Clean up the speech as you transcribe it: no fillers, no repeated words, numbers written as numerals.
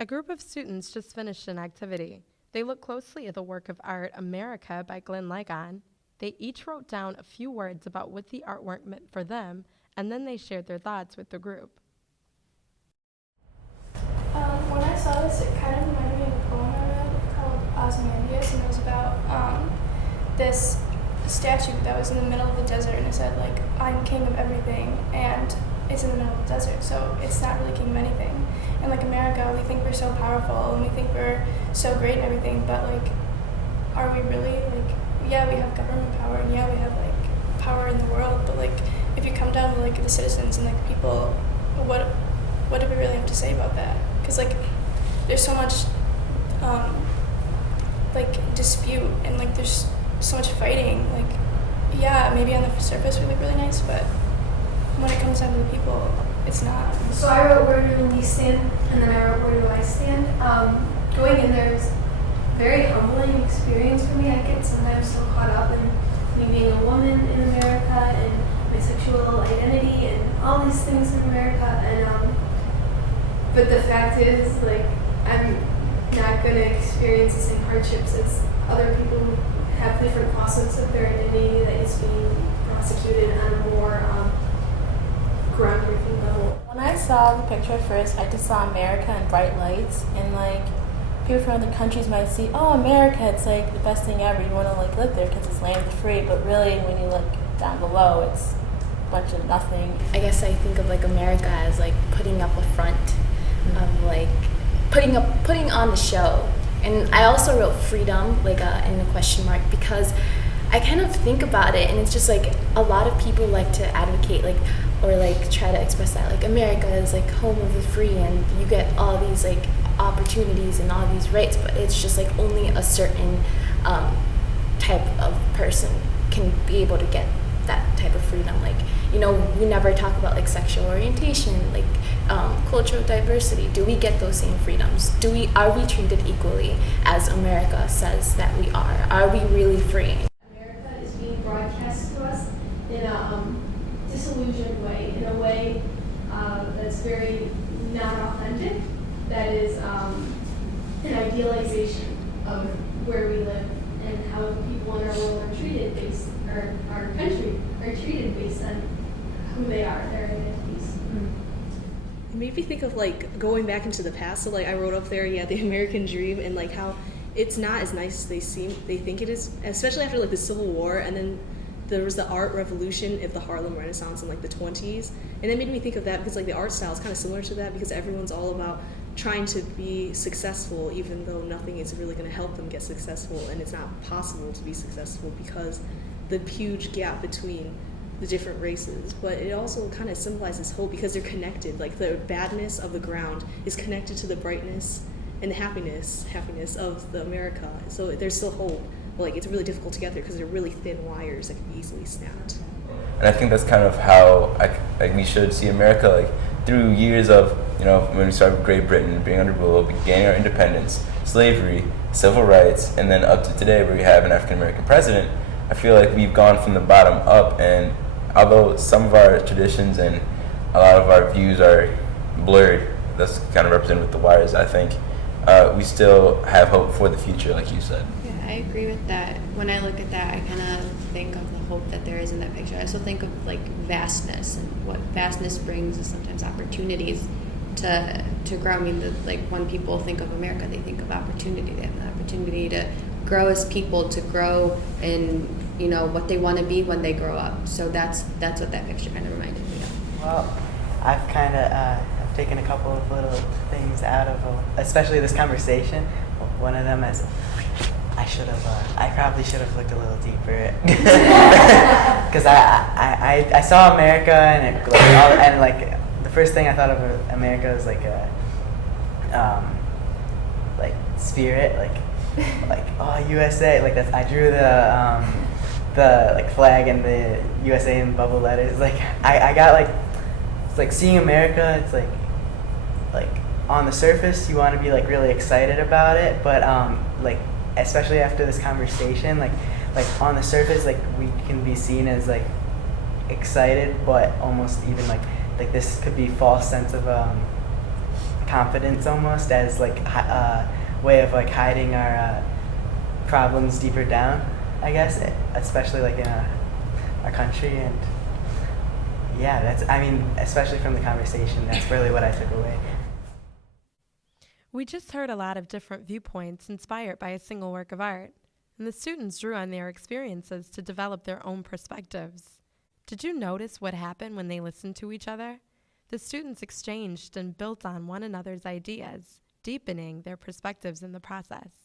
A group of students just finished an activity. They looked closely at the work of art America by Glenn Ligon. They each wrote down a few words about what the artwork meant for them, and then they shared their thoughts with the group. When I saw this, it kind of reminded me of a poem I read called Ozymandias, and it was about this statue that was in the middle of the desert, and it said, like, I'm king of everything, and it's in the middle of the desert, so it's not really king of anything. And, like, America, we think we're so powerful, and we think we're so great and everything, but, like, are we really? Like, yeah, we have government power, and yeah, we have, like, power in the world, but, like, if you come down to, like, the citizens and, like, people, what do we really have to say about that? Because, like, there's so much like dispute, and like there's so much fighting. Like, yeah, maybe on the surface we look really nice, but when it comes down to the people, it's not. So I wrote where do we stand, and then I wrote where do I stand. Going in there is a very humbling experience for me. I get sometimes so caught up in me being a woman in America and my sexual identity and all these things in America, and but the fact is, like, I'm not going to experience the same hardships as other people who have different facets of their identity that is being prosecuted on a more groundbreaking level. When I saw the picture first, I just saw America and bright lights, and like people from other countries might see, oh, America, it's like the best thing ever. You want to like live there because it's land free, but really when you look down below, it's a bunch of nothing. I guess I think of like America as like putting up a front of like putting on the show. And I also wrote freedom like in a question mark because I kind of think about it, and it's just like a lot of people like to advocate like or like try to express that like America is like home of the free and you get all these like opportunities and all these rights, but it's just like only a certain type of person can be able to get that type of freedom. Like, you know, we never talk about like sexual orientation, like cultural diversity. Do we get those same freedoms? Are we treated equally as America says that we are? Are we really free? America is being broadcast to us in a disillusioned way, in a way that's very not authentic, that is an idealization of where we live and how the people in our world are treated based, or our country are treated based on who they are, their identities. It made me think of like going back into the past. So like I wrote up there, the American dream, and like how it's not as nice as they think it is, especially after like the Civil War, and then there was the art revolution of the Harlem Renaissance in like the 20s, and it made me think of that because like the art style is kind of similar to that because everyone's all about trying to be successful even though nothing is really going to help them get successful, and it's not possible to be successful because the huge gap between the different races. But it also kind of symbolizes hope because they're connected. Like the badness of the ground is connected to the brightness and the happiness of the America. So there's still hope. But like it's really difficult to get there because they're really thin wires that can be easily snapped. And I think that's kind of how we should see America, like through years of, when we started with Great Britain being under rule, gaining our independence, slavery, civil rights, and then up to today where we have an African American president. I feel like we've gone from the bottom up, and although some of our traditions and a lot of our views are blurred, that's kind of represented with the wires, I think we still have hope for the future, like you said. I agree with that. When I look at that, I kind of think of the hope that there is in that picture. I also think of like vastness, and what vastness brings is sometimes opportunities to grow. I mean, when people think of America, they think of opportunity. They have the opportunity to grow as people, to grow in what they want to be when they grow up. So that's what that picture kind of reminded me of. Well, I've kind of I've taken a couple of little things out of, especially this conversation. One of them is I probably should have looked a little deeper because I saw America and the first thing I thought of America was like a like spirit, like oh USA, like that's, I drew the like flag and the USA in bubble letters. Like I got like, it's like seeing America, it's like on the surface you want to be like really excited about it, but like especially after this conversation, like on the surface, like we can be seen as like excited, but almost even like this could be false sense of confidence almost as like a way of like hiding our problems deeper down, I guess, especially like in our country. And yeah, especially from the conversation, that's really what I took away. We just heard a lot of different viewpoints inspired by a single work of art, and the students drew on their experiences to develop their own perspectives. Did you notice what happened when they listened to each other? The students exchanged and built on one another's ideas, deepening their perspectives in the process.